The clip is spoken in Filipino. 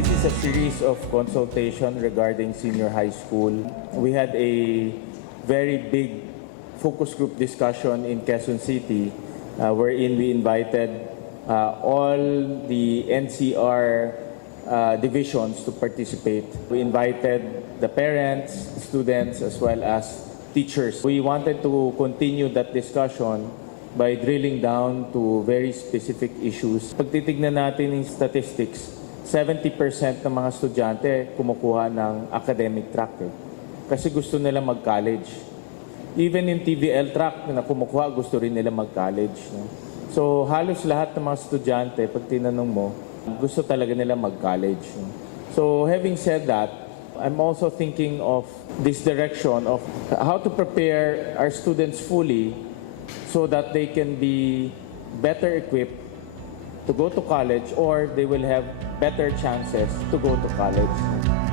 is a series of consultation regarding senior high school. We had a very big focus group discussion in Quezon City uh, wherein we invited uh, all the NCR uh, divisions to participate. We invited the parents, students, as well as teachers. We wanted to continue that discussion by drilling down to very specific issues. Pag titignan natin yung statistics, 70% ng mga estudyante kumukuha ng academic track eh. Kasi gusto nila mag-college. Even in TVL track na kumukuha, gusto rin nila mag-college. no? So halos lahat ng mga estudyante, pag tinanong mo, gusto talaga nila mag-college. no? So having said that, I'm also thinking of this direction of how to prepare our students fully so that they can be better equipped to go to college or they will have better chances to go to college.